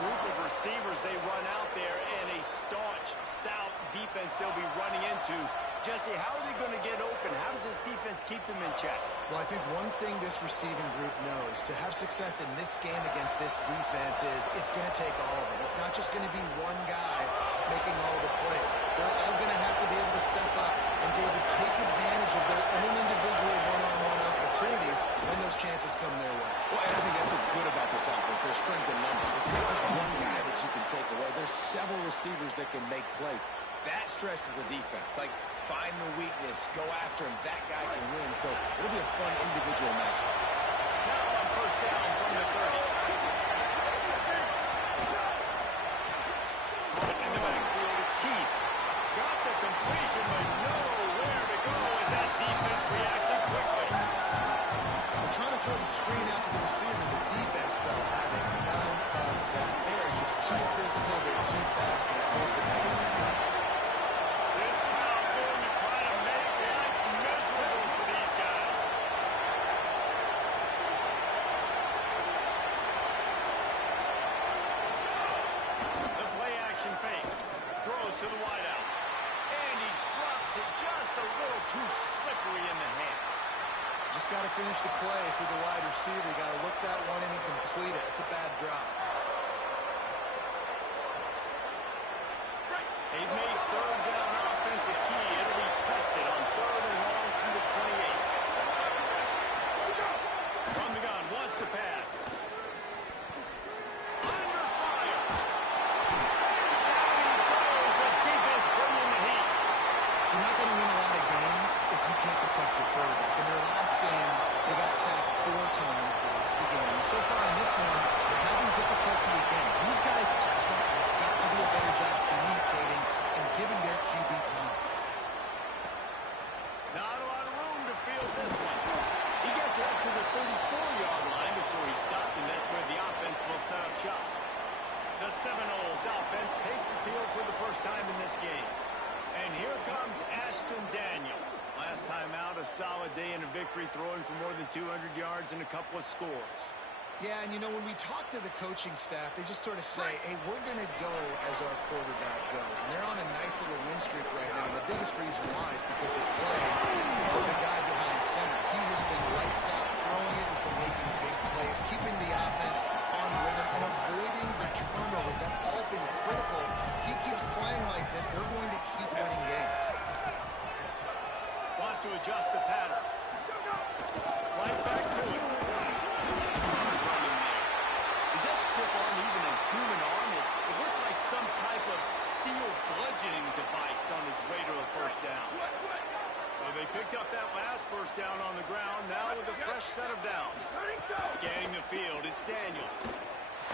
group of receivers they run out there and a staunch, stout defense they'll be running into. Jesse, how are they going to get open? How does this defense keep them in check? Well, I think one thing this receiving group knows, to have success in this game against this defense, is it's going to take all of them. It's not just going to be one guy making all the plays. They're all going to have to be able to step up and, David, take advantage of their own individual one-on-one opportunities when those chances come their way. Well, and I think that's what's good about this offense, their strength in numbers. It's not just one guy that you can take away. There's several receivers that can make plays. That stresses a defense. Like, find the weakness, go after him. That guy can win. So it'll be a fun individual matchup. Now on first down from the 30. Caught in the backfield, it's Keith. Got the completion, but nowhere to go as that defense reacted quickly. They're trying to throw the screen out to the receiver. The defense, though, having none of that. They are just too physical. They're too fast. They force it out. This crowd going to try to make life miserable for these guys. The play action fake. Throws to the wideout. And he drops it just a little too slippery in the hands. Just got to finish the play if you're the wide receiver. You got to look that one in and complete it. It's a bad drop. They've made third down offense a key. It'll be tested on third and long from the 28. From the gun, wants to pass. Under fire. Down he goes. The defense bringing the heat. You're not going to win a lot of games if you can't protect your quarterback. In their last game, they got sacked 4 times, lost the game. So far in this one, they're having difficulty again. These guys up front have got to do a better job communicating and giving their QB time. Not a lot of room to field this one. He gets it up to the 34-yard line before he stopped, and that's where the offense will set up shop. The Seminoles offense takes the field for the first time in this game. And here comes Ashton Daniels. Last time out, a solid day in a victory, throwing for more than 200 yards and a couple of scores. Yeah, and you know, when we talk to the coaching staff, they just sort of say, hey, we're going to go as our quarterback goes. And they're on a nice little win streak right now. The biggest reason why is because they play with the guy behind center. He has been lights out throwing it. He's been making big plays, keeping the offense on rhythm and avoiding the turnovers. That's all been critical. He keeps playing like this, they're going to keep winning games. Wants to adjust the pattern. Right back to it. Is that stiff arm even a human arm? It looks like some type of steel bludgeoning device on his way to a first down. So they picked up that last first down on the ground, now with a fresh set of downs. Scanning the field, it's Daniels.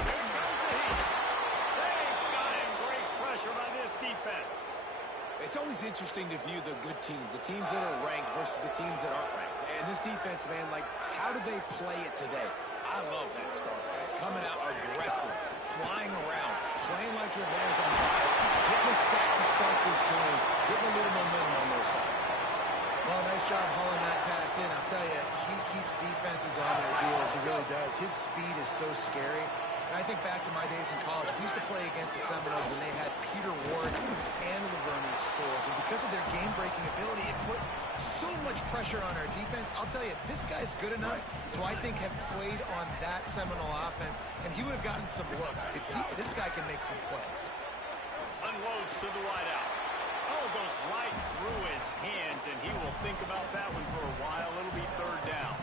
Here comes the heat. They've got him. Great pressure by this defense. It's always interesting to view the good teams, the teams that are ranked versus the teams that aren't ranked. And this defense, man, like, how do they play it today? I love that start. Coming out aggressive, flying around, playing like your hair's on fire, getting a sack to start this game, getting a little momentum on their side. Well, nice job hauling that pass in. I'll tell you, he keeps defenses on their heels. He really does. His speed is so scary. And I think back to my days in college. We used to play against the Seminoles when they had Peter Ward and Laverne exposed. And because of their game-breaking ability, it put so much pressure on our defense. I'll tell you, this guy's good enough to, I think, have played on that Seminole offense, and he would have gotten some looks. This guy can make some plays. Unloads to the wideout. Oh, goes right through his hands, and he will think about that one for a while. It'll be third down.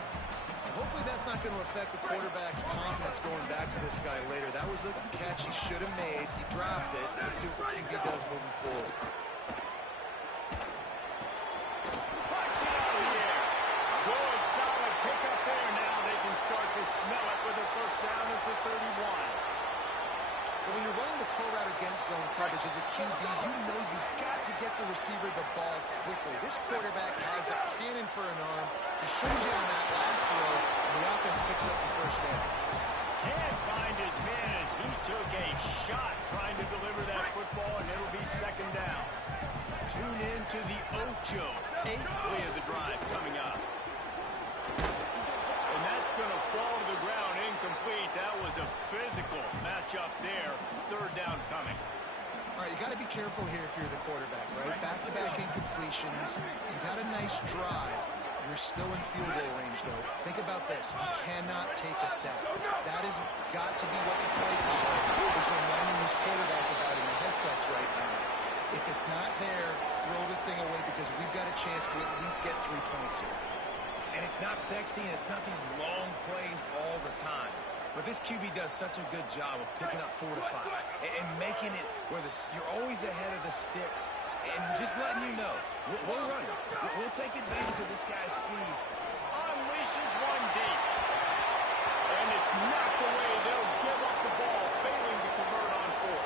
Hopefully that's not going to affect the quarterback's confidence going back to this guy later. That was a catch he should have made. He dropped it. Let's see what he does moving forward. Puts it out of the air. Good, solid pickup there. Now they can start to smell it with a first down at the 31. But when you're running the core route against zone coverage as a QB, you know you've got to get the receiver the ball quickly. This quarterback has a cannon for an arm. He showed you on that last throw, and the offense picks up the first down. Can't find his man as he took a shot trying to deliver that football, and it'll be second down. Tune in to the Ocho. 8th play of the drive coming up. And that's going to fall to the ground, incomplete. That was a physical matchup there. Third down coming. All right, you got to be careful here if you're the quarterback, right? Back-to-back incompletions. You've had a nice drive. You're still in field goal range, though. Think about this. You cannot take a sack. That has got to be what the play caller is reminding his quarterback about in the headsets right now. If it's not there, throw this thing away because we've got a chance to at least get 3 points here. And it's not sexy, and it's not these long plays all the time. But this QB does such a good job of picking up 4 to 5 and making it where you're always ahead of the sticks and just letting you know, we'll run it. We'll take advantage of this guy's speed. Unleashes one deep. And it's knocked away. They'll give up the ball, failing to convert on 4.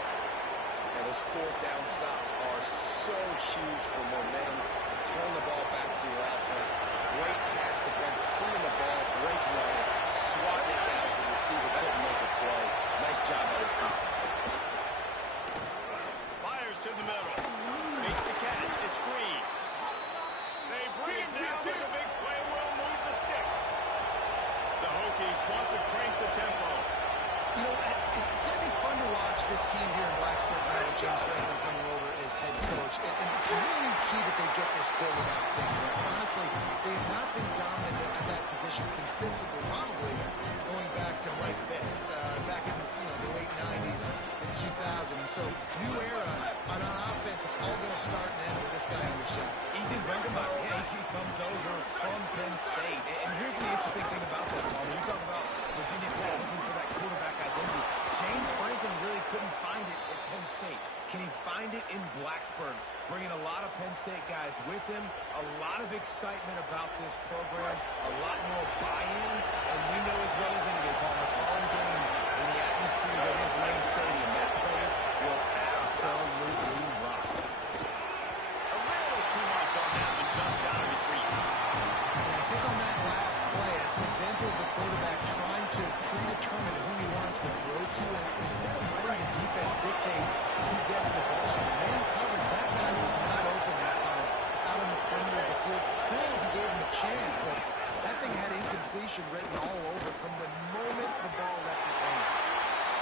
And those 4th down stops are so huge for momentum to turn the ball back to your offense. Great pass defense, seeing the ball, breaking on it, swatting it down so the receiver couldn't make a play. Nice job by this defense. Fires to the middle. Makes the catch. It's Green. They bring it down, but the big play will move the sticks. The Hokies want to crank the tempo. You know, it's going to be fun to watch this team here in Blacksburg now with James Franklin coming over as head coach. And it's really key that they get this quarterback thing right. Honestly, they have not been dominant at that position consistently, probably going back to Mike Vick, back in the late 90s and 2000. And so, new era on offense, it's all going to start and end with this guy under center. Ethan Bungemeier, he comes over from Penn State. And here's the interesting thing about that, Paul. When you talk about Virginia Tech looking for that quarterback identity, James Franklin really couldn't find it at Penn State. Can he find it in Blacksburg? Bringing a lot of Penn State guys with him, a lot of excitement about this program, a lot more buy-in, and we know as well as anybody, Paul, calling games in the atmosphere that is Lane Stadium. That place will absolutely rock. A little too much on that one, just out of his reach. And I think on that last play, it's an example of the quarterback trying to predetermine who he wants to throw to, and instead of letting the defense dictate who gets the ball, man coverage, that guy was not open that time out on the perimeter of the field. Still, he gave him a chance, but that thing had incompletion written all over from the moment the ball left his hand.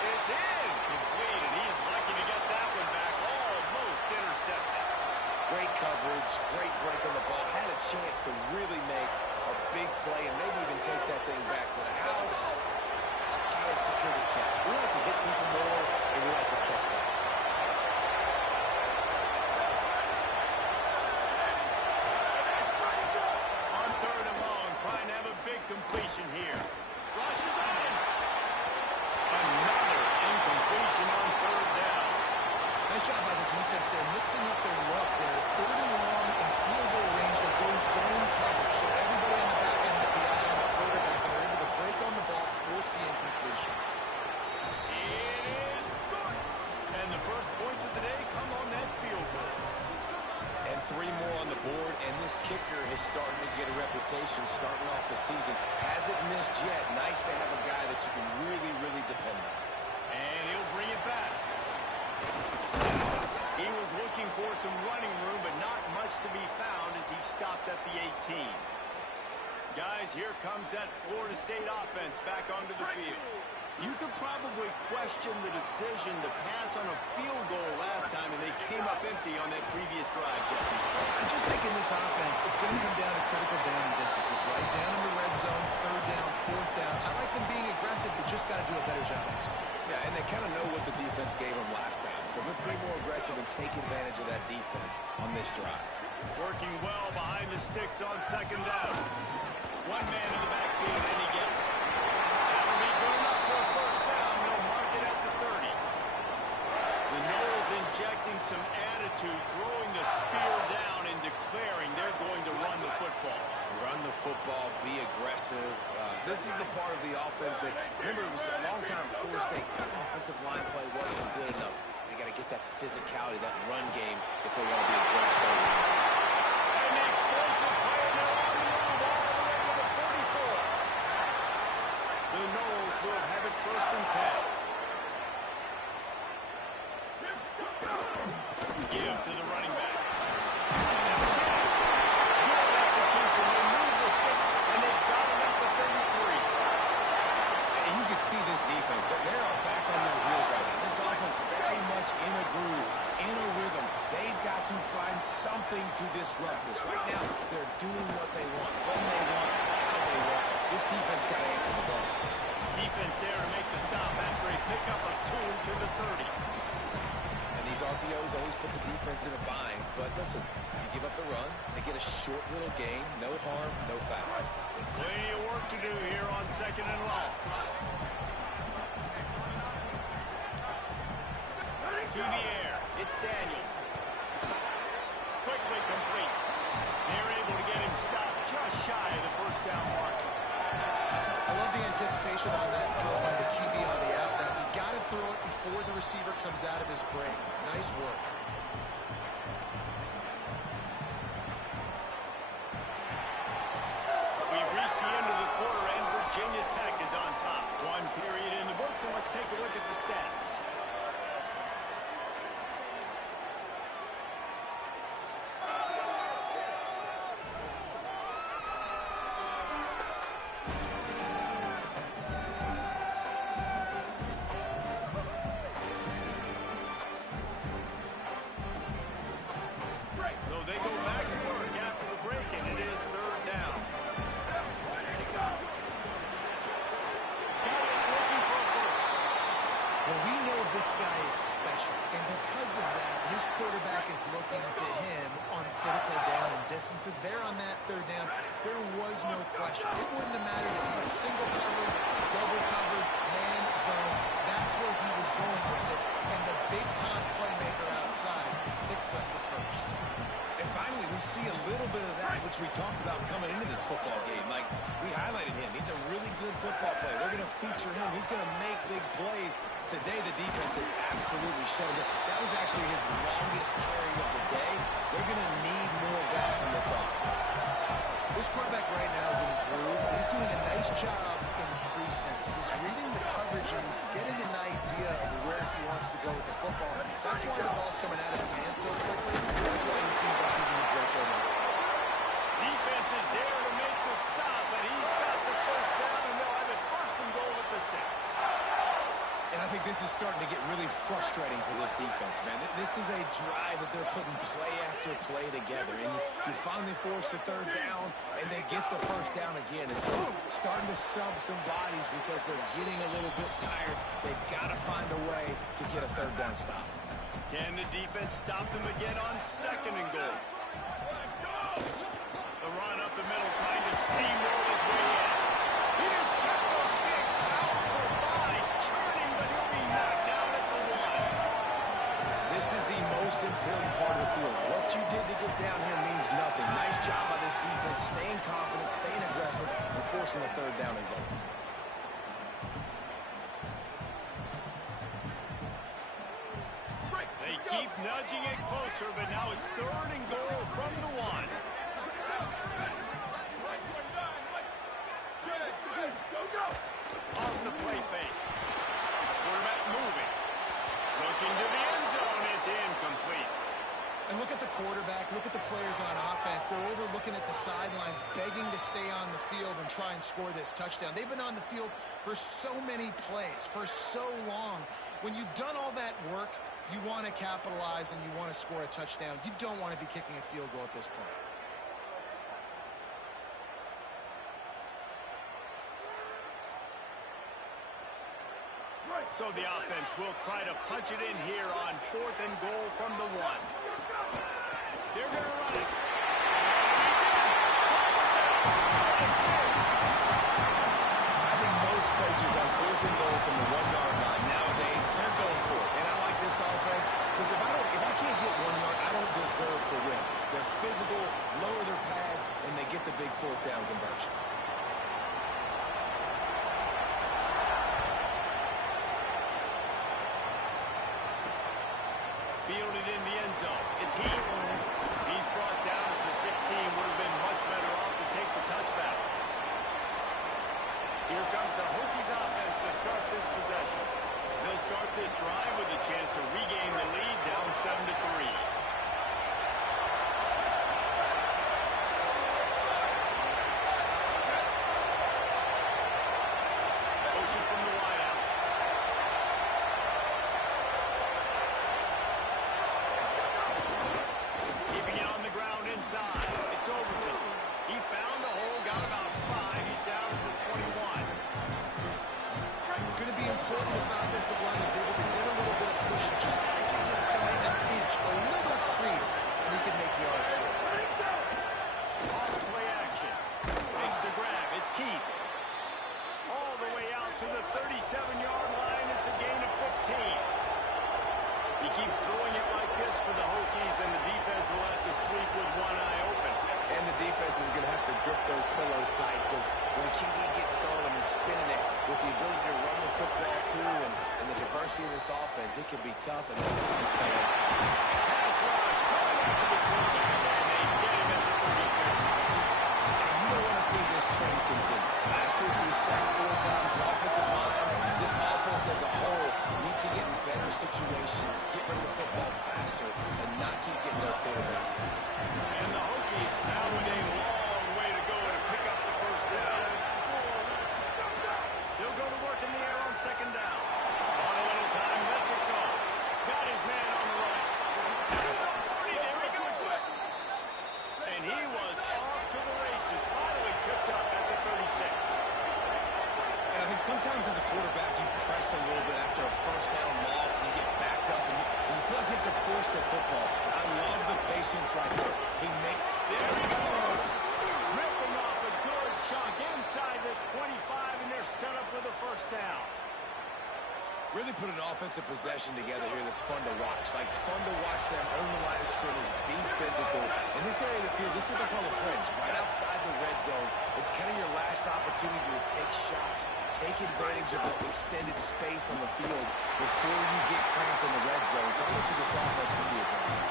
It's incomplete, and he's lucky to get that one back, almost intercepted. Great coverage, great break on the ball. Had a chance to really make a big play and maybe even take that thing back to the house. So gotta secure the catch. We like to hit people more, and we like to catch balls. On 3rd and long, trying to have a big completion here. Rushes on. Another incompletion on 3rd down. Nice job by the defense there, mixing up their look there. 3rd and long in field goal range, they go zone coverage. So everybody on the back end has the eye on the quarterback, and they're able to break on the ball, force the incompletion. It is good. And the first points of the day come on that field goal. And 3 more on the board, and this kicker is starting to get a reputation starting off the season. Hasn't missed yet. Nice to have a guy that you can really, really depend on. And he'll bring it back. He was looking for some running room, but not much to be found as he stopped at the 18. Guys, here comes that Florida State offense back onto the field. You could probably question the decision to pass on a field goal last time, and they came up empty on that previous drive, Jesse. I just think in this offense, it's going to come down to critical down distances, right? Down in the red zone, 3rd down, 4th down. I like them being aggressive, but just got to do a better job. Yeah, and they kind of know what the defense gave them last time. So let's be more aggressive and take advantage of that defense on this drive. Working well behind the sticks on 2nd down. One man in the backfield, and he gets it. That'll be good enough for a 1st down. They'll mark it at the 30. The Noles injecting some attitude, throwing the spear down and declaring they're going to run the football. Run the football, be aggressive. This is the part of the offense that, remember, it was a long time Florida State offensive line play wasn't good enough. They got to get that physicality, that run game, if they want to be a great player. And the explosive play, and they're on the move all the way to the 44. The Noles will have it 1st and 10. Give to the running back. And a chance. Good execution. They move the sticks, and they've got it at the 33. And you can nothing to disrupt this. Right now, they're doing what they want, when they want, how they want. This defense got to answer the ball. Defense there to make the stop after a pickup of 2 to the 30. And these RPOs always put the defense in a bind. But listen, you give up the run, they get a short little gain, no harm, no foul. Plenty of work to do here on 2nd and long. To the air, it's Daniels. Quickly complete. They're able to get him stopped just shy of the first down mark. I love the anticipation on that throw by the QB on the out route. You got to throw it before the receiver comes out of his break. Nice work. We've reached the end of the quarter, and Virginia Tech is on top. 1 period in the books, and let's take a look at the stats. So they go back to work after the break, and it is 3rd down. Got it, looking for a first. Well, we know this guy is special, and because of that, his quarterback is looking to him on critical down and distances. There on that 3rd down, there was no question. It wouldn't have mattered if he was single covered, double covered, man zone. That's where he was going with it, and the big-time playmaker outside picks up the first. And finally, we see a little bit of that, which we talked about coming into this football game. Like, we highlighted him. He's a really good football player. They're going to feature him. He's going to make big plays. Today, the defense has absolutely shut him. That was actually his longest carry of the day. They're going to need more of that from this offense. This quarterback right now is in a groove. He's doing a nice job in pre-snap. He's reading the coverage and he's getting an idea of where he wants to go with the football. That's why the ball's coming out of his hands so quickly. That's why he seems like he's in a great moment. Defense is there to make the stop, but he's got the first down, and they'll have it 1st and goal at the 6. And I think this is starting to get really frustrating for this defense, man. This is a drive that they're putting play after play together. And you finally force the 3rd down, and they get the 1st down again. And so starting to sub some bodies because they're getting a little bit tired. They've got to find a way to get a 3rd down stop. Can the defense stop them again on 2nd and goal? The run up the middle, trying to steamroll his way in. He has kept those big, powerful bodies churning, but he'll be knocked down at the 1. This is the most important part of the field. What you did to get down here means nothing. Nice job by this defense, staying confident, staying aggressive, and forcing the 3rd down and goal. They keep nudging it closer, but now it's 3rd and goal from the 1. Off the play fake. Quarterback moving. Looking to the end zone. It's incomplete. And look at the quarterback, look at the players on offense. They're over looking at the sidelines, begging to stay on the field and try and score this touchdown. They've been on the field for so many plays, for so long. When you've done all that work, you want to capitalize and you want to score a touchdown. You don't want to be kicking a field goal at this point. So the offense will try to punch it in here on 4th and goal from the 1. They're going to run it. I think most coaches on 4th and goal from the 1-yard line nowadays, they're going for it. And I like this offense because if I can't get 1 yard, I don't deserve to win. They're physical, lower their pads, and they get the big 4th down conversion. Fielded in the end zone. It's Heath. He's brought down at the 16. Would have been much better off to take the touchback. Here comes the Hokies offense to start this possession. They'll start this drive with a chance to regain the lead, down 7-3. Motion from the wideout. Keeping it on the ground. He keeps throwing it like this for the Hokies, and the defense will have to sleep with one eye open. And the defense is going to have to grip those pillows tight because when the QB gets going and spinning it with the ability to run the football too and the diversity of this offense, it can be tough. And these fans. Pass rush coming after the quarterback, and they get him at the 32. And you don't want to see this trend continue. Last week he was sacked 4 times. The offensive line, this offense as a whole, needs to get in better situations, get rid of the football faster, and not keep getting their quarterback hit. And the Hokies now with a long way to go to pick up the first down. He'll go to work in the air on second down. On a little time, lets it go. Got his man on the right. To the 40, there we go. And he was off to the races. Finally tripped up at the 36. And I think sometimes as a quarterback, you press a little bit after a first down loss, and you get backed up, and you feel like you have to force the football. I love the patience right there. There we go. Ripping off a good chunk inside the 25, and they're set up with a first down. Really put an offensive possession together here that's fun to watch. Like, it's fun to watch them own the line of scrimmage, be physical. In this area of the field, this is what they call the fringe, right outside the red zone. It's kind of your last opportunity to take shots, take advantage of the extended space on the field before you get cramped in the red zone. So I look for this offense to be aggressive.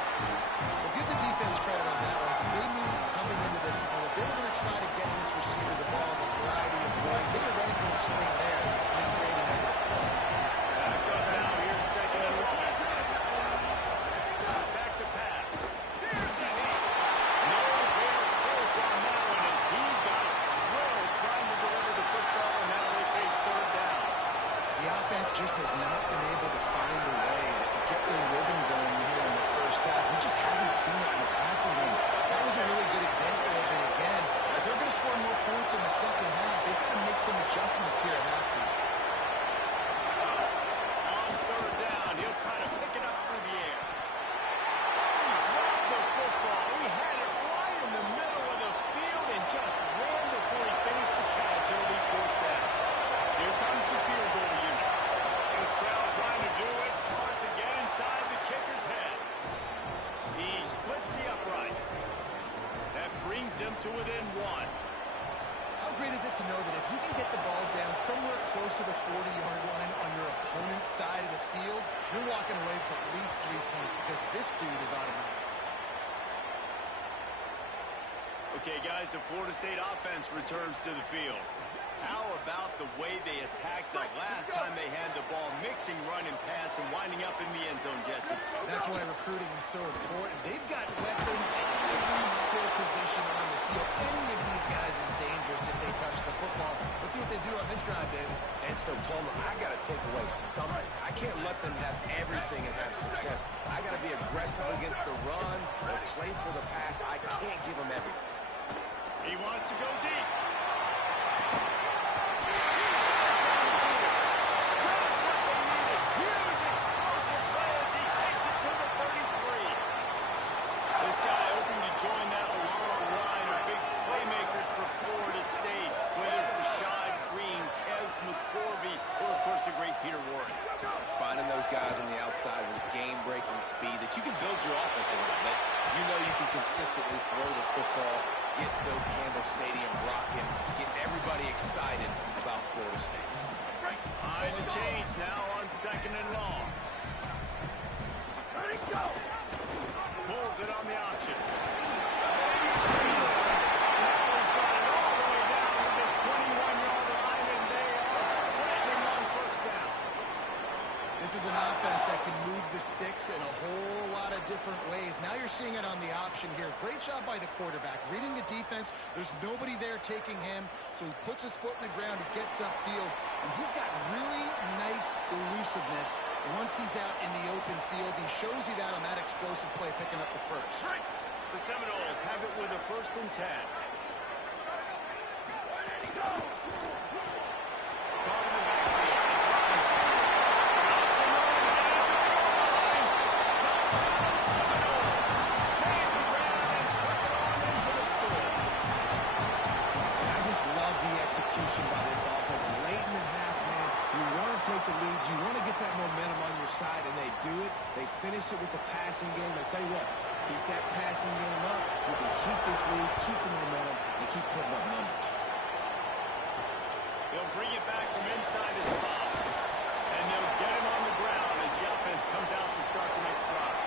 Well, give the defense credit on that one because they knew coming into this one that they were going to try to get this receiver the ball in a variety of ways. They were ready for the screen there and creating that. Back up now. Here's second and long. Back to pass. Here's a hit. Nowhere close on that one as he got drilled trying to deliver the football, and now they face third down. The offense just has not been able to find a way to get their rhythm going here in the first half. We just haven't seen it in the passing game. That was a really good example of it again. If they're going to score more points in the second half, they've got to make some adjustments here at halftime. On third down, he'll try to pick it up through the air. Oh, he dropped the football. He had it right in the middle of the field and just ran before he finished the catch. It'll be fourth down. Here comes the field goal unit. This crowd trying to do its part to get inside the kicker's head. He splits the uprights. That brings him to within one. How great is it to know that if you can get the ball down somewhere close to the 40-yard line on your opponent's side of the field, you're walking away with at least 3 points because this dude is automatic. Okay, guys, the Florida State offense returns to the field. How about the way they attacked the last time they had the ball, mixing run and pass and winding up in the end zone, Jesse? That's why recruiting is so important. They've got weapons at every skill position on the field. Any of these guys is dangerous if they touch the football. Let's see what they do on this drive, David. And so, Plummer, I got to take away something. I can't let them have everything and have success. I got to be aggressive against the run or play for the pass. I can't give them everything. He wants to go deep. Join that long line of big playmakers for Florida State, whether it's Rashad Green, Kez McCorvey, or, of course, the great Peter Warren. Finding those guys on the outside with game-breaking speed that you can build your offense around, that you know you can consistently throw the football, get Doak Campbell Stadium rocking, get everybody excited about Florida State. Behind the chains now on second and long. Ready, go! Pulls it on the option. This is an offense that can move the sticks in a whole lot of different ways. Now you're seeing it on the option here. Great job by the quarterback. Reading the defense, there's nobody there taking him, so he puts his foot in the ground, he gets upfield, and he's got really nice elusiveness once he's out in the open field. He shows you that on that explosive play, picking up the first. The Seminoles have it with a 1st and 10. Ready, go! Caught in the backfield. It's Robinson. Execution by this offense late in the half, man. You want to take the lead, you want to get that momentum on your side, and they do it. They finish finish it with the passing game. I tell you what, keep that passing game up. We can keep this lead, keep the momentum, and keep putting up numbers. They'll bring it back from inside his box. And they'll get him on the ground as the offense comes out to start the next drive.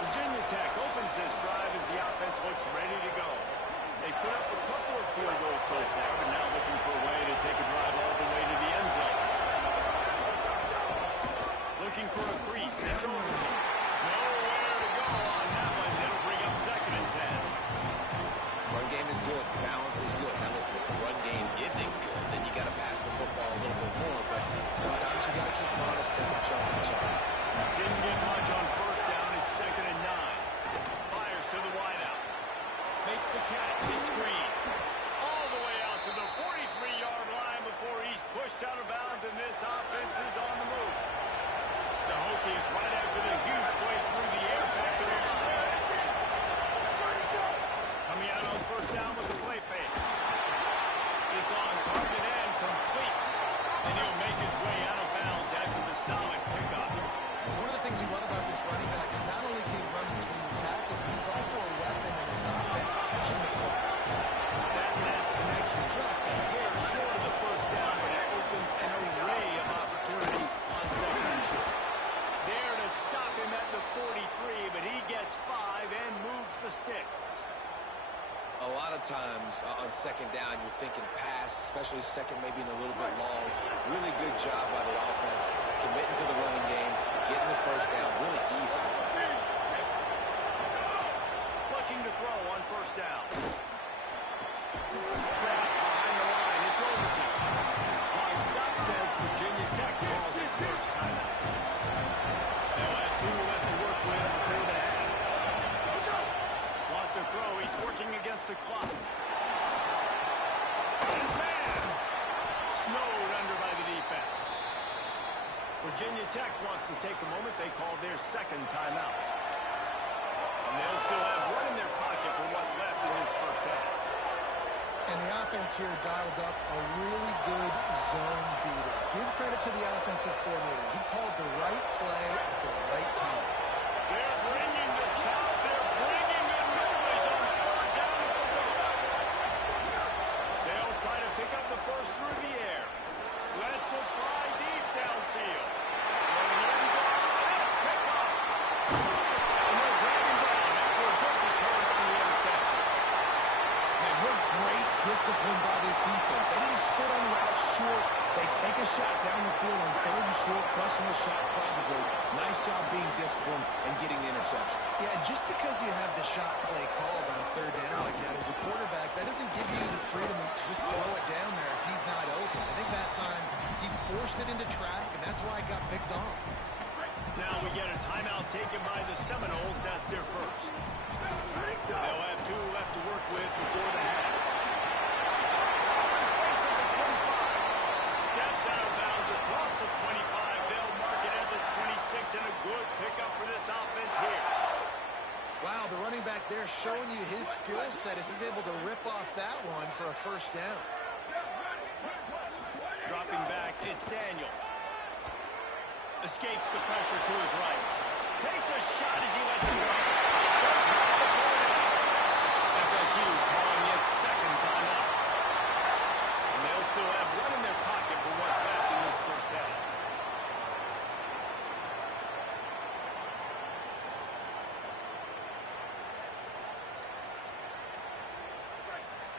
Virginia Tech opens this drive as the offense looks ready to go. They put up a couple of field goals so far, but now looking for a way to take a drive all the way to the end zone. Looking for a crease. It's Overton. Nowhere to go on that one. They'll bring up 2nd and 10. Run game is good. Balance is good. Now listen, if the run game isn't good, then you got to pass the football a little bit more. But sometimes you got to keep them honest, temperature on each other. Didn't get much on 1st down. It's 2nd and 9. Fires to the wideout. Makes the catch. It's Green. All the way out to the 43-yard line before he's pushed out of bounds, and this offense is on the move. The Hokies right after the huge play through the air back to the line. Coming out on 1st down with the play fake. It's on target and complete. And he'll make his way out of bounds after the solid pickup. One of the things you love about this running back is not only can he run between the tackles, but he's also a weapon in this offense catching the football. That last connection just a hair short of the 1st down, but it opens an array of opportunities on 2nd and short. There to stop him at the 43, but he gets 5 and moves the sticks. A lot of times on 2nd down, you're thinking pass, especially 2nd, maybe a little bit long. Really good job by the offense, committing to the running game, getting the 1st down really easy. Looking to throw on 1st down. Behind the line, it's Overton. Clock stops as Virginia Tech calls its first timeout. They'll have 2 left to work with before the half. Wants to throw. He's working against the clock. His man snowed under by the defense. Virginia Tech wants to take a moment. They call their 2nd timeout. And they'll still have one in their pocket for what's left in this 1st half. And the offense here dialed up a really good zone beater. Give credit to the offensive coordinator. He called the right play at the right time. They're bringing the chop. They're bringing the noise on 3rd down at the goal. They'll try to pick up the 1st through the air. Let's it fly deep downfield. And the end zone, it's picked up. And they'll drag him down after a good return on the interception. Man, what great discipline by this defense. They didn't sit on route short. They take a shot down the field on 3rd and short, questionable shot probably. Nice job being disciplined and getting the interception. Yeah, just because you have the shot play called on 3rd down like that as a quarterback, that doesn't give you the freedom to just throw it down there if he's not open. I think that time he forced it into track, and that's why it got picked off. Now we get a timeout taken by the Seminoles. That's their 1st. They'll have 2 left to work with before the half. Space at the 25. Steps out of bounds across the 25. They'll mark it at the 26, and a good pickup for this offense here. Wow, the running back there showing you his skill set as he's able to rip off that one for a 1st down. Dropping back, it's Daniels. Escapes the pressure to his right. Takes a shot as he lets it go. FSU calling its 2nd timeout. And they'll still have one in their pocket for what's left in this 1st half.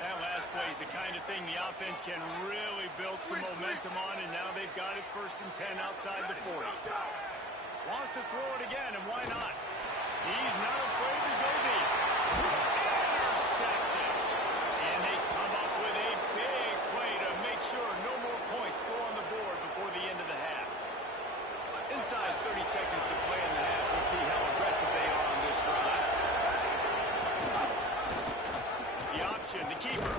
That last play is the kind of thing the offense can really build some momentum on, and now they've got it 1st and 10 outside the 40. Wants to throw it again, and why not? He's not afraid to go deep. Intercepted. And they come up with a big play to make sure no more points go on the board before the end of the half. Inside 30 seconds to play in the half. We'll see how aggressive they are on this drive. The option, the keeper.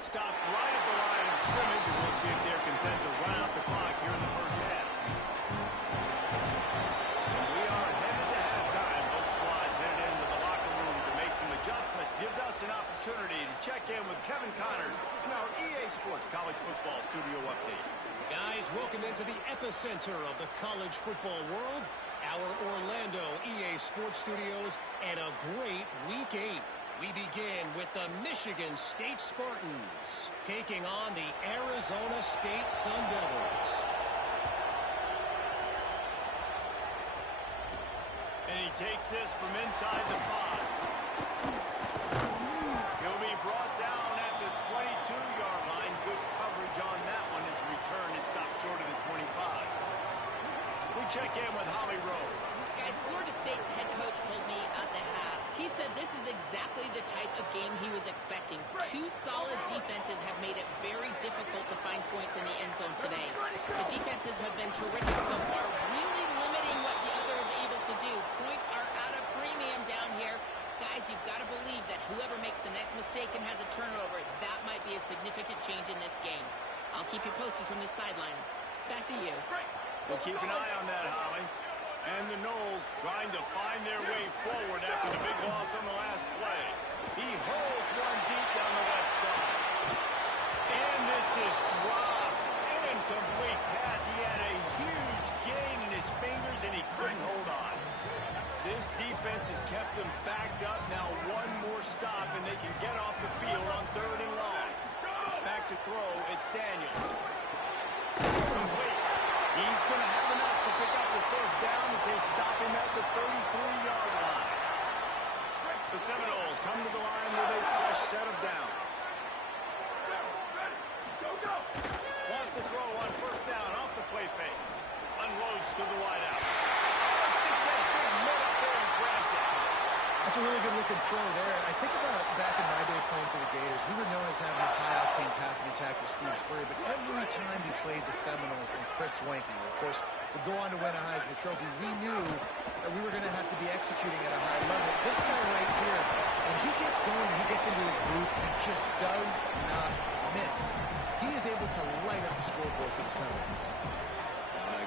Stopped right at the line of scrimmage, and we'll see if they're content to run out the clock here in the 1st half. And we are headed to halftime. Both squads headed into the locker room to make some adjustments. Gives us an opportunity opportunity to check in with Kevin Connors in our EA Sports College Football Studio Update. Guys, welcome into the epicenter of the college football world, our Orlando EA Sports Studios, and a great Week 8. We begin with the Michigan State Spartans taking on the Arizona State Sun Devils. And he takes this from inside the 5. He'll be brought down at the 22-yard line. Good coverage on that one. His return is stopped short of the 25. We check in with Holly Rowe. Guys, Florida State's head coach told me at the half, he said this is exactly the type of game he was expecting. Two solid defenses have made it very difficult to find points in the end zone today. The defenses have been terrific so far, really limiting what the other is able to do. Points are at a premium down here. Guys, you've got to believe that whoever makes the next mistake and has a turnover, that might be a significant change in this game. I'll keep you posted from the sidelines. Back to you. We'll keep an eye on that, Holly. And the Noles trying to find their way forward after the big loss on the last play. He holds one deep down the left side. And this is dropped. Incomplete pass. He had a huge gain in his fingers, and he couldn't hold on. This defense has kept them backed up. Now one more stop, and they can get off the field on 3rd and long. Back to throw. It's Daniels. Complete. He's going to have enough to pick up the first down as they stop him at the 33-yard line. The Seminoles come to the line with a fresh set of downs. Wants to throw on 1st down off the play fake. Unloads to the wideout. Sticks that big mid up there and grabs it. That's a really good-looking throw there. I think about back in my day playing for the Gators, we were known as having this high-octane passing attack with Steve Spurrier, but every time we played the Seminoles and Chris Swanky, of course, would go on to win a Heisman Trophy, we knew that we were going to have to be executing at a high level. This guy right here, when he gets going, he gets into a groove, he just does not miss. He is able to light up the scoreboard for the Seminoles.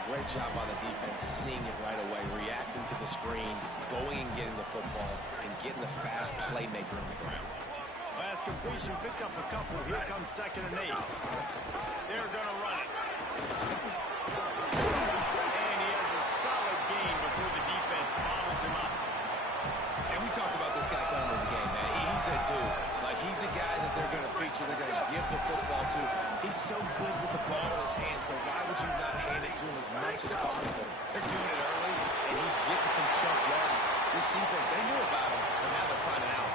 Great job on the defense, seeing it right away, reacting to the screen, going and getting the football, and getting the fast playmaker on the ground. Last completion picked up a couple. Here comes 2nd and 8. They're going to run it. And he has a solid gain before the defense bottles him up. And we talked about this guy coming into the game, man. He's a dude. Like, he's a guy that they're going to feature, they're going to give the football to. He's so good with the ball in his hands, so why would you not hand it to him as much as possible? They're doing it early, and he's getting some chunk yards. This defense, they knew about him, but now they're finding out.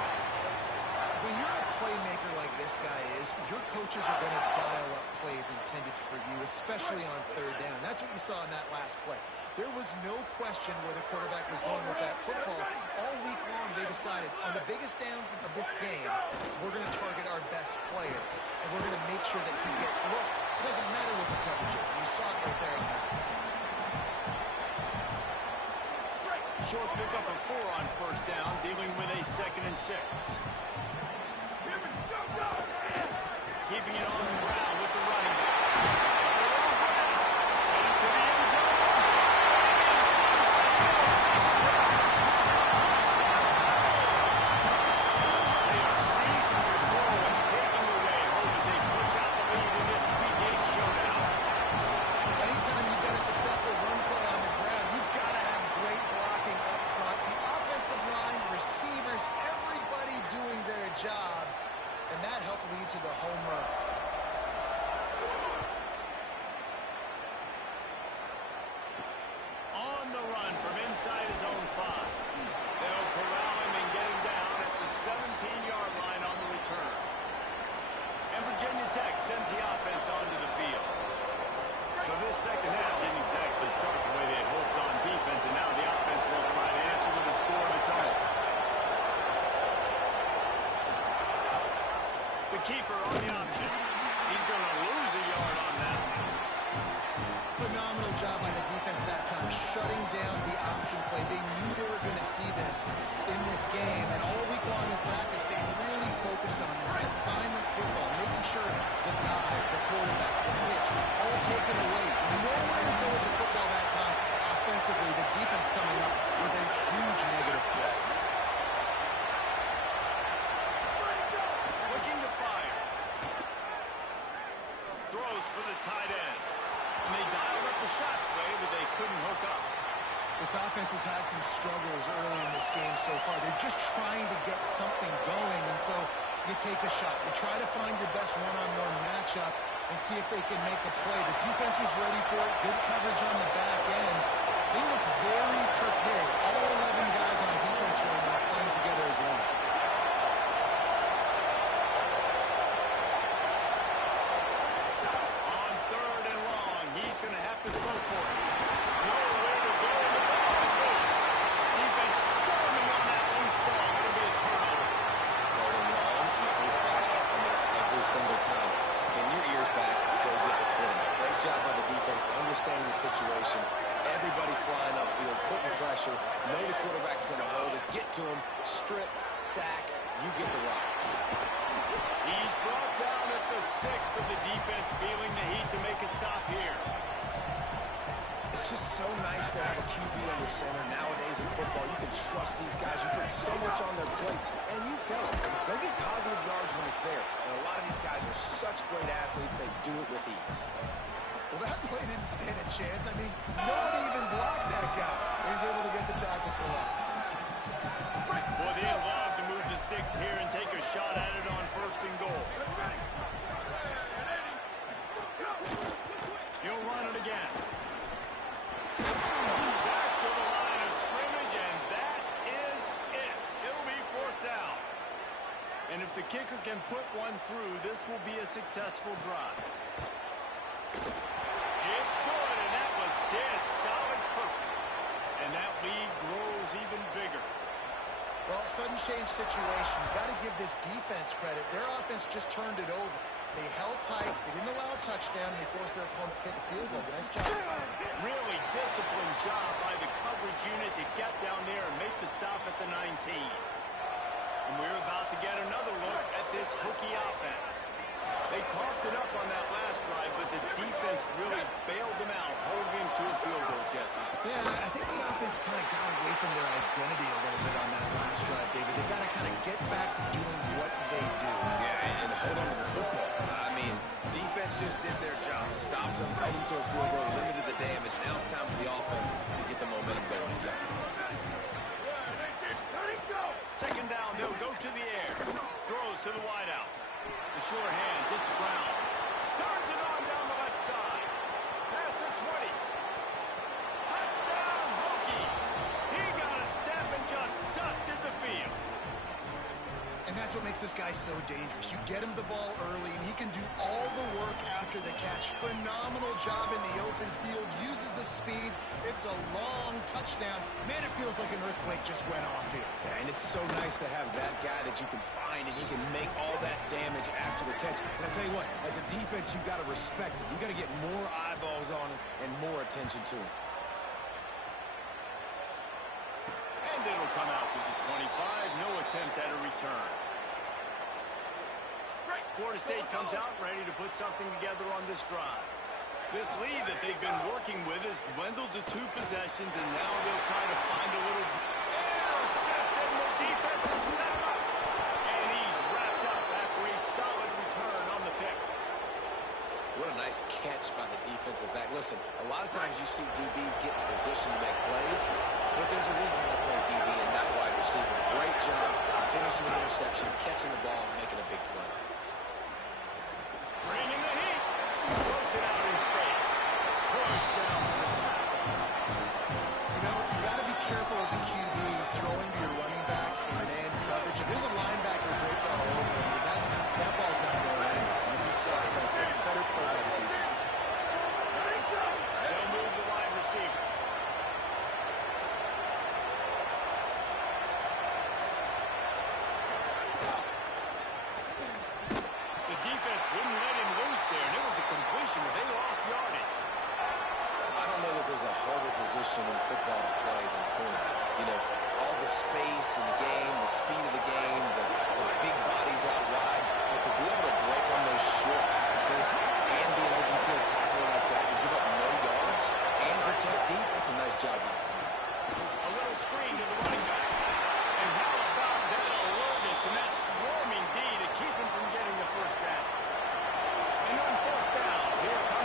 When you're a playmaker like this guy is, your coaches are going to dial up plays intended for you, especially on 3rd down. That's what you saw in that last play. There was no question where the quarterback was going with that football. All week long, they decided, on the biggest downs of this game, we're going to target our best player, and we're going to make sure that he gets looks. It doesn't matter what the coverage is, and you saw it right there. Short pickup of 4 on 1st down, dealing with a 2nd and 6. Keeping it on the ground with the running back. Into the end zone. They are seizing control and taking away hope as they push out the lead in this Week 8 showdown. Anytime you've got a successful run play on the ground, you've got to have great blocking up front. The offensive line, receivers, everybody doing their job. And that helped lead to the home run. On the run from inside his own 5. They'll corral him and get him down at the 17-yard line on the return. And Virginia Tech sends the offense onto the field. So this second half didn't exactly start the way they had hoped on defense, and now the offense will try to answer with a score of its own. The keeper on the option. He's going to lose a yard on that one. Phenomenal job by the defense that time, shutting down the option play. They knew they were going to see this in this game, and all week long in practice, they really focused on this assignment football, making sure the dive, the quarterback, the pitch, all taken away. Nowhere to go with the football that time. Offensively, the defense coming up with a huge negative play. for the tight end. And they dialed up the shot play, but they couldn't hook up. This offense has had some struggles early in this game so far. They're just trying to get something going, and so you take a shot. You try to find your best one-on-one matchup and see if they can make a play. The defense was ready for it. Good coverage on the back end. They look very prepared. All 11 guys on defense right now playing together as one. On 3rd and long, he's going to have to throw for it. Nowhere to go. The ball is loose. Defense swarming on that loose ball. It'll be a turnover. 3rd and long equals pass almost every single time. Pin your ears back, go get the quarterback. Great job by the defense, understanding the situation. Everybody flying upfield, putting pressure. Know the quarterback's going to hold it. Get to him, strip, sack. You get the rock. He's brought down at the 6, but the defense feeling the heat to make a stop here. It's just so nice to have a QB under center. Nowadays in football, you can trust these guys. You put so much on their plate. And you tell them, they'll get positive yards when it's there. And a lot of these guys are such great athletes, they do it with ease. Well, that play didn't stand a chance. I mean, nobody even blocked that guy. He's able to get the tackle for loss. Well, they'd love to move the sticks here and take a shot at it on 1st and goal. He'll run it again. Back to the line of scrimmage, and that is it. It'll be 4th down. And if the kicker can put one through, this will be a successful drive. It's good, and that was dead solid perfect. And that lead grows even bigger. Well, sudden change situation. You've got to give this defense credit. Their offense just turned it over. They held tight. They didn't allow a touchdown, and they forced their opponent to kick a field goal. Nice job. Really disciplined job by the coverage unit to get down there and make the stop at the 19. And we're about to get another look at this hooky offense. They coughed it up on that last drive, but the defense really bailed them out, holding him to a field goal, Jesse. Yeah, I think the offense kind of got away from their identity a little bit on that last drive, David. They've got to kind of get back to doing what they do. Yeah, and hold on to the football. I mean, defense just did their job. Stopped them, held them to a field goal, limited the damage. Now it's time for the offense to get the momentum going again. 2nd down, they'll go to the air. Throws to the wideout. The sure hands, it's Brown. Turns it on down the left side. Past the 20. Touchdown, Hokies. He got a step and just dusted the field. And that's what makes this guy so dangerous. You get him the ball early, and he can do all the work after the catch. Phenomenal job in the open field. Uses the speed. It's a long touchdown. Man, it feels like an earthquake just went off here. Yeah, and it's so nice to have that guy that you can find, and he can make all that damage after the catch. And I tell you what, as a defense, you've got to respect him. You've got to get more eyeballs on him and more attention to him. And it'll come out to the 25. No attempt at a return. Florida State comes out ready to put something together on this drive. This lead that they've been working with has dwindled to 2 possessions, and now they'll try to find a little intercepted. The defense is set up, and he's wrapped up after a solid return on the pick. What a nice catch by the defensive back. Listen, a lot of times you see DBs get in position to make plays, but there's a reason they play DB and not wide receiver. Great job finishing the interception, catching the ball, and making a big play. Bringing the heat. Floats it out in space. Pushed down for the tackle. You know, you got to be careful as a QB throwing to your running back in man coverage. If there's a linebacker draped all over him, that ball's not going anywhere. You saw it right there. Better play by the defense. They'll move the wide receiver. The defense wouldn't let him loose there, and it was a completion, but they lost yardage. I don't know that there's a harder position in football to play than cornerback. You know, all the space in the game, the speed of the game, the big bodies out wide, but to be able to break on those short passes and be an open field tackler like that and give up no yards and protect deep, that's a nice job by the corner. A little screen to the running back. And how about that alertness and that swarming D to keep him from getting the first down? And on 4th down, here comes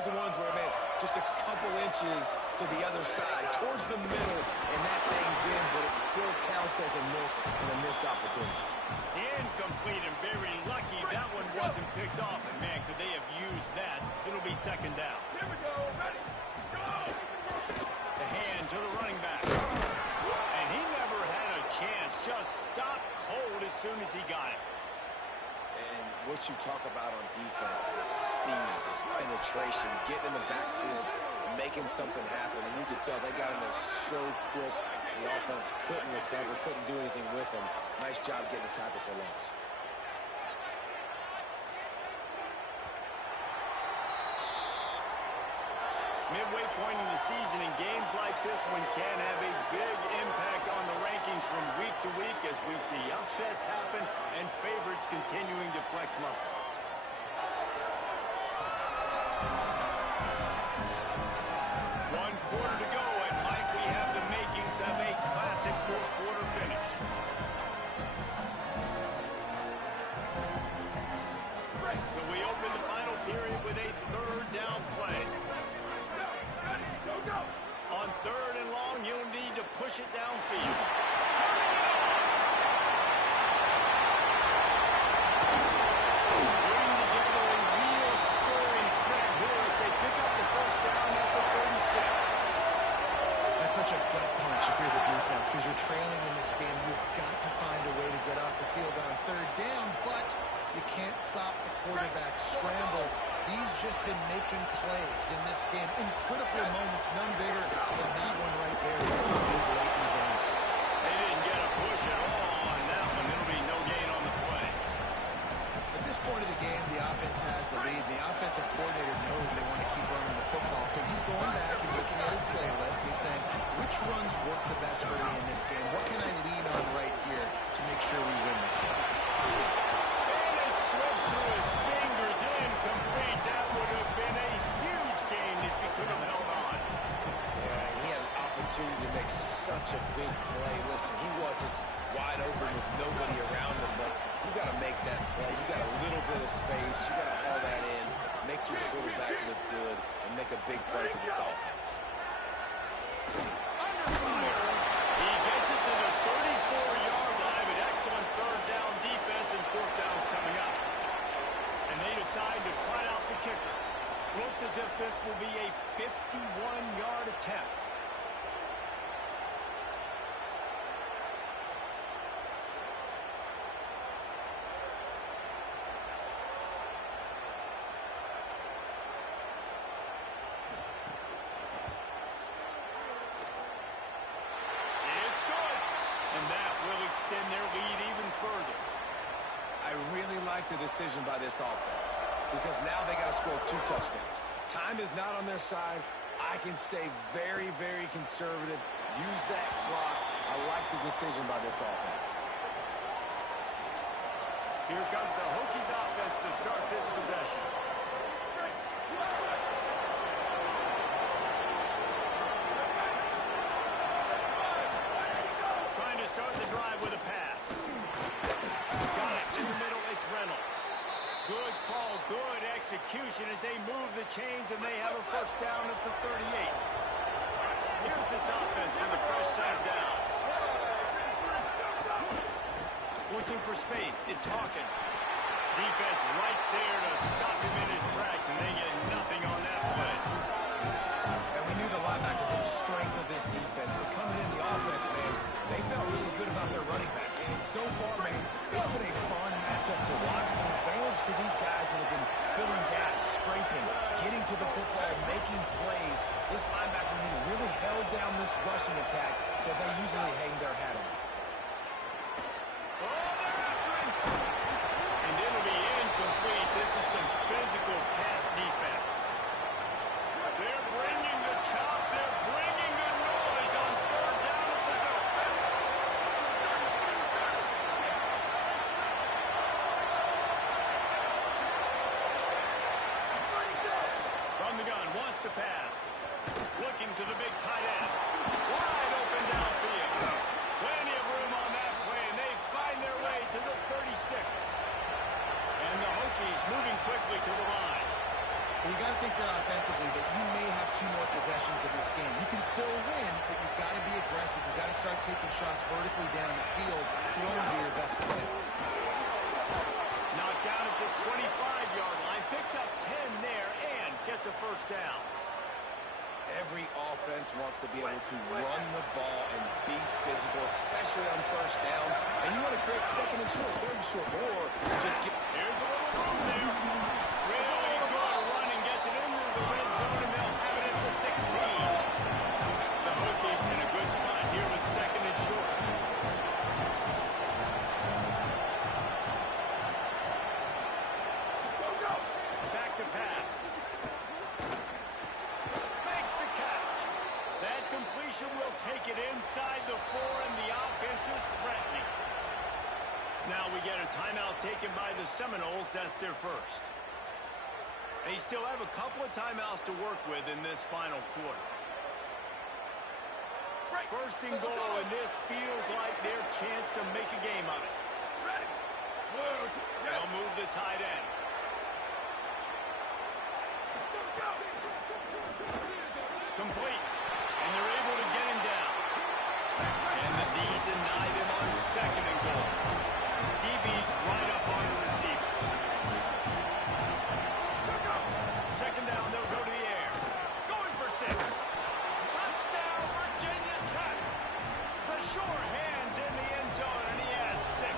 those are ones where, man, just a couple inches to the other side, towards the middle, and that thing's in, but it still counts as a miss and a missed opportunity. Incomplete and very lucky that one wasn't picked off. And, man, could they have used that? It'll be second down. Here we go. Ready. Go. The hand to the running back. And he never had a chance. Just stopped cold as soon as he got it. And what you talk about on defense is speed, is penetration, getting in the backfield, making something happen. And you could tell they got in there so quick. The offense couldn't recover, couldn't do anything with them. Nice job getting a tackle for loss. Midway point in the season, in games like this one can have a big impact on the rankings from week to week as we see upsets happen and favorites continuing to flex muscle. One quarter to go, and Mike, we have the makings of a classic fourth-quarter finish. So we open the final period with a third down play. On third and long, you'll need to push it downfield. Putting together a real scoring threat here as they pick up the first down at the 36. That's such a gut punch if you're the defense because you're trailing in this game. You've got to find a way to get off the field on third down, but you can't stop the quarterback scramble. He's just been making plays in this game in critical moments, none bigger than that one right there. They didn't get a push at all on that one. There'll be no gain on the play. At this point of the game, the offense has the lead. The offensive coordinator knows they want to keep running the football, so he's going back, he's looking at his playlist, and he's saying, which runs work the best for me in this game? What can I lean on right here to make sure we win this one? Slips through his fingers, incomplete. That would have been a huge gain if he could have held on. Yeah, he had an opportunity to make such a big play. Listen, he wasn't wide open with nobody around him, but you got to make that play. You got a little bit of space. You got to haul that in, make your quarterback look good, and make a big play for this offense. Under fire. He gets it to the 34-yard line with excellent third down defense, and fourth down's coming up. And they decide to try out the kicker. Looks as if this will be a 51-yard attempt. It's good. And that will extend their lead even further. I really like the decision by this offense because now they got to score 2 touchdowns. Time is not on their side. I can stay very, very conservative. Use that clock. I like the decision by this offense. Here comes the Hokies offense to start this possession. Trying to start the drive with a pass. Got it in the middle. It's Reynolds. Good call, good execution as they move the chains and they have a first down at the 38. Here's this offense with a fresh set of downs. Looking for space. It's Hawkins. Defense right there to stop him in his tracks, and they get nothing on that play. And we knew the linebackers were the strength of this defense, but coming in the offense, man, they felt really good about their running back. And so far, man, it's been a fun matchup to watch, but advantage to these guys that have been filling gaps, scraping, getting to the football, making plays. This linebacker really held down this rushing attack that they usually hang their hat on. And it'll be incomplete. This is some physical pass defense. They're bringing the chop. They're bringing the noise on third down at the goal. From the gun, wants to pass. Looking to the big tight end. Wide open downfield. When Well, you got to think here offensively that you may have 2 more possessions in this game. You can still win, but you've got to be aggressive. You've got to start taking shots vertically down the field, throwing to your best players. Knocked down at the 25-yard line. Picked up 10 there and gets a first down. Every offense wants to be able to run the ball and be physical, especially on first down. And you want to create second and short, third and short, or just get... Here's a little room there. Really good run and gets it into the red zone, and they'll have it at the 16. The Hokies in a good spot here with second and short. Back to pass. Makes the catch. That completion will take it inside the 4, and the offense is threatening. Now we get a timeout taken by the Seminoles. That's their first. They still have a couple of timeouts to work with in this final quarter. First and goal, and this feels like their chance to make a game of it. They'll move the tight end. Complete. And they're able to get him down. And the D denied him on second and goal. DB's right up on the receiver. Second down, they'll go to the air. Going for 6. Touchdown, Virginia Tech. The sure hands in the end zone, and he has 6.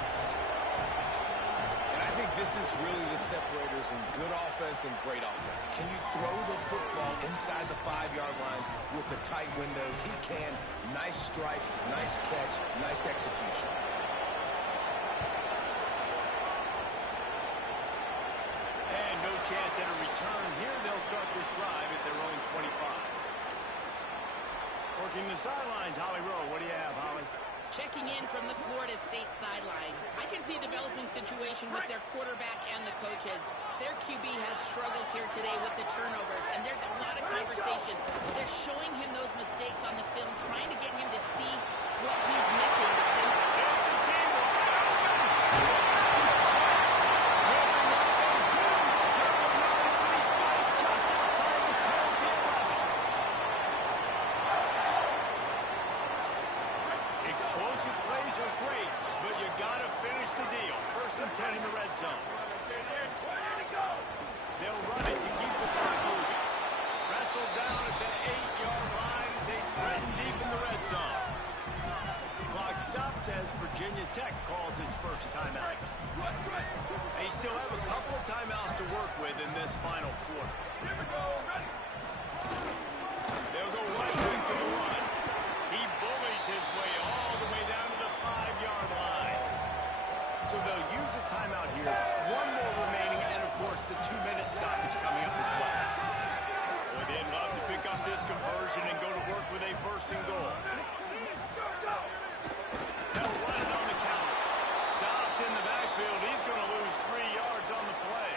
And I think this is really the separators in good offense and great offense. Can you throw the football inside the 5-yard line with the tight windows? He can. Nice strike, nice catch, nice execution. And no chance at a return here. They'll start this drive at their own 25. Working the sidelines, Holly Rowe. What do you have, Holly? Checking in from the Florida State sideline. I can see a developing situation with their quarterback and the coaches. Their QB has struggled here today with the turnovers, and there's a lot of conversation. They're showing him those mistakes on the film, trying to get him to see what he's missing. It's a single. Explosive plays are great, but you gotta finish the deal. First and 10 in the red zone. They'll run it to keep the clock moving. Wrestled down at the 8-yard line as they threaten deep in the red zone. The clock stops as Virginia Tech calls its first timeout. They still have a couple of timeouts to work with in this final quarter. They'll go right back to the run. He bullies his way all the way down to the 5-yard line. So they'll use a timeout here. One more remaining, and of course the 2-minute stoppage coming up as well. Boy, they'd love to pick up this conversion and go to work with a first and goal. They'll run it on the counter. Stopped in the backfield. He's going to lose 3 yards on the play.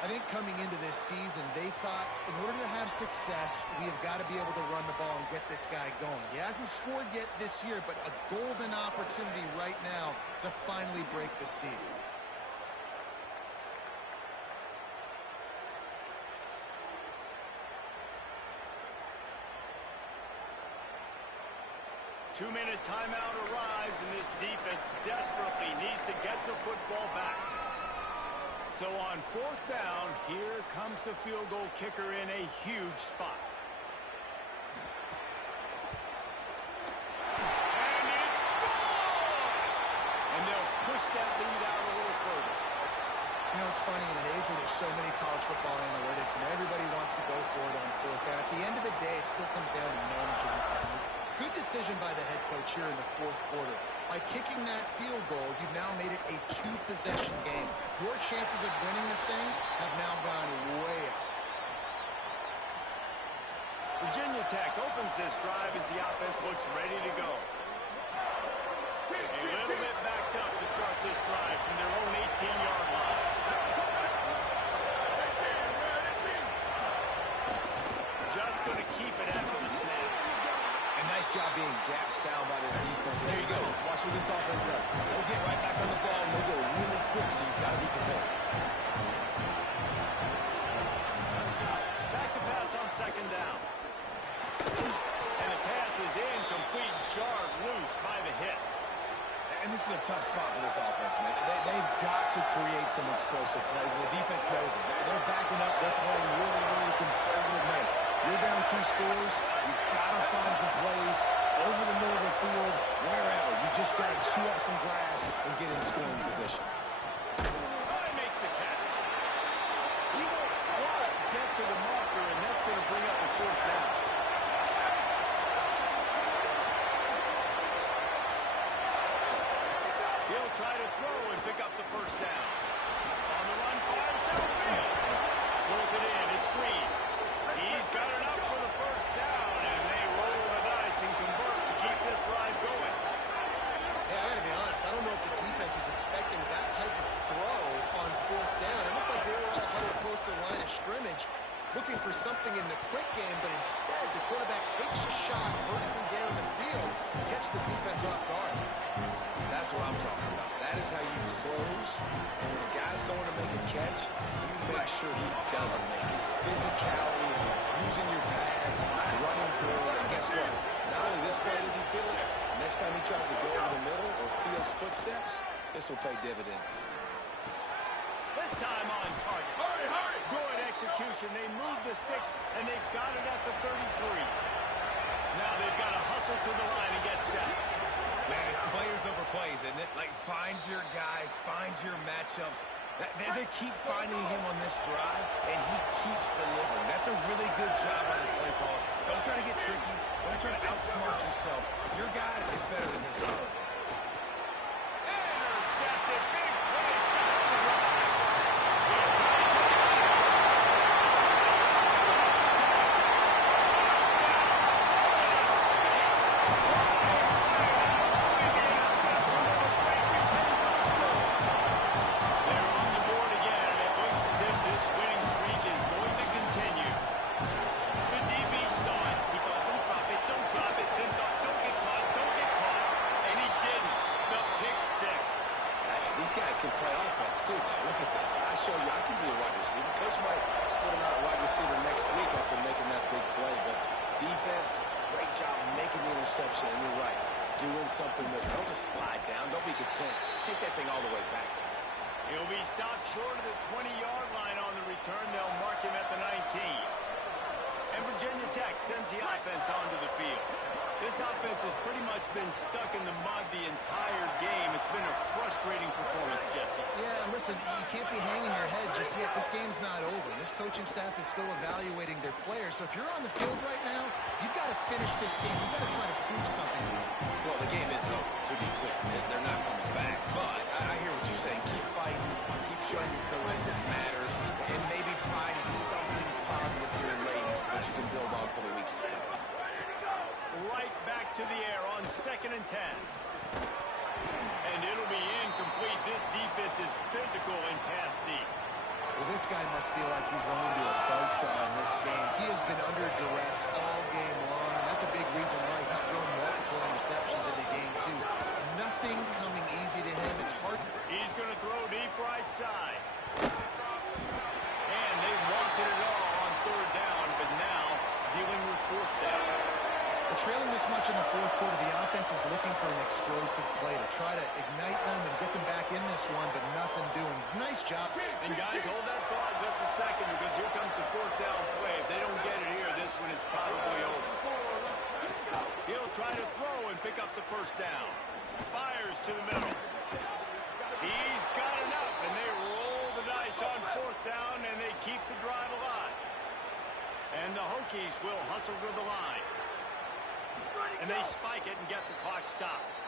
I think coming into this season, they thought in order to have success, we have got to be able to run the ball and get this guy going. He hasn't scored yet this year, but a golden opportunity right now to finally break the seal. Two-minute timeout arrives, and this defense desperately needs to get the football back. So on 4th down, here comes the field goal kicker in a huge spot. And it's gone! And they'll push that lead out a little further. You know, it's funny, in an age where there's so many college football analytics and everybody wants to go for it on 4th down, at the end of the day, it still comes down to managing the time. Good decision by the head coach here in the 4th quarter. By kicking that field goal, you've now made it a 2-possession game. Your chances of winning this thing have now gone way up. Virginia Tech opens this drive as the offense looks ready to go. A little bit backed up to start this drive from their own 18-yard line. Just going to keep it after the snap. And nice job being gap sound by this defense. And there you go. Watch what this offense does. They'll get right back on the ball, and they'll go really quick, so you've got to be prepared. is a tough spot for this offense, man. They've got to create some explosive plays, and the defense knows it. They're backing up. They're playing really, really conservative, man. You're down 2 scores. You've got to find some plays over the middle of the field, wherever. You just got to chew up some grass and get in scoring position. Makes the catch. He won't quite get to the marker, and that's going to bring up a 4th down. He'll try to throw and pick up the 1st down. On the run, fires downfield. Pulls it in. It's Green. He's got it up for the 1st down, and they roll the dice and convert to keep this drive going. Yeah, I gotta be honest. I don't know if the defense was expecting that type of throw on 4th down. It looked like they were all huddled close to the line of scrimmage, looking for something in the quick game, but instead the quarterback takes a shot vertically down the field, catch the defense off guard. That's what I'm talking about. That is how you close. And when a guy's going to make a catch, you make sure he doesn't make it. Physicality, using your pads, running through. And guess what? Not only this play does he feel it, next time he tries to go over the middle or feels footsteps, this will pay dividends. This time on target. Hurry, hurry! Good execution. They move the sticks, and they've got it at the 33. Now they've got to hustle to the line and get set. Man, it's players over plays, isn't it? Like, find your guys, find your matchups. They keep finding him on this drive, and he keeps delivering. That's a really good job by the play caller. Don't try to get tricky. Don't try to outsmart yourself. Your guy is better than his guy. Intercepted. Big play. Stop the run. These guys can play offense, too. Now, look at this. I show you I can be a wide receiver. Coach might split him out a wide receiver next week after making that big play. But defense, great job making the interception. And you're right, doing something that don't just slide down. Don't be content. Take that thing all the way back. He'll be stopped short of the 20-yard line on the return. They'll mark him at the 19. And Virginia Tech sends the offense onto the field. This offense has pretty much been stuck in the mud the entire game. It's been a frustrating performance, Jesse. Yeah, listen, you can't be hanging your head just yet. This game's not over. This coaching staff is still evaluating their players. So if you're on the field right now, you've got to finish this game. You've got to try to prove something to them. Well, the game is over, to be clear. They're not coming back. But I hear what you're saying. Keep fighting. Keep showing your coaches it matters. And maybe find something positive here late that you can build on for the weeks to come. Right back to the air on 2nd and 10. And it'll be incomplete. This defense is physical and pass deep. Well, this guy must feel like he's running to a buzzsaw in this game. He has been under duress all game long, and that's a big reason why he's thrown multiple interceptions in the game, too. Nothing coming easy to him. It's hard. He's going to throw deep right side. And they wanted it all on 3rd down, but now dealing with 4th down. Trailing this much in the 4th quarter, the offense is looking for an explosive play to try to ignite them and get them back in this one, but nothing doing. Nice job. And guys, hold that thought just a second, because here comes the 4th down play. If they don't get it here, this one is probably over. He'll try to throw and pick up the 1st down. Fires to the middle. He's got enough, and they roll the dice on 4th down, and they keep the drive alive. And the Hokies will hustle to the line. And they spike it and get the clock stopped.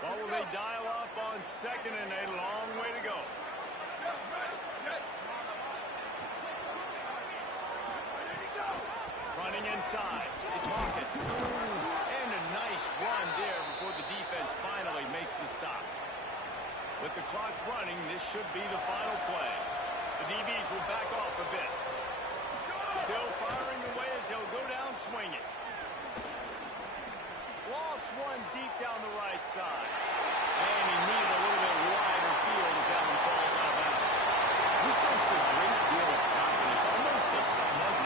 What will they dial up on 2nd and a long way to go? Running inside. It's Hawkins. And a nice run there before the defense finally makes the stop. With the clock running, this should be the final play. The DBs will back off a bit. Still firing away as they'll go down swinging. Lost one deep down the right side. And he needed a little bit wider field as that one falls out of bounds. We sensed a great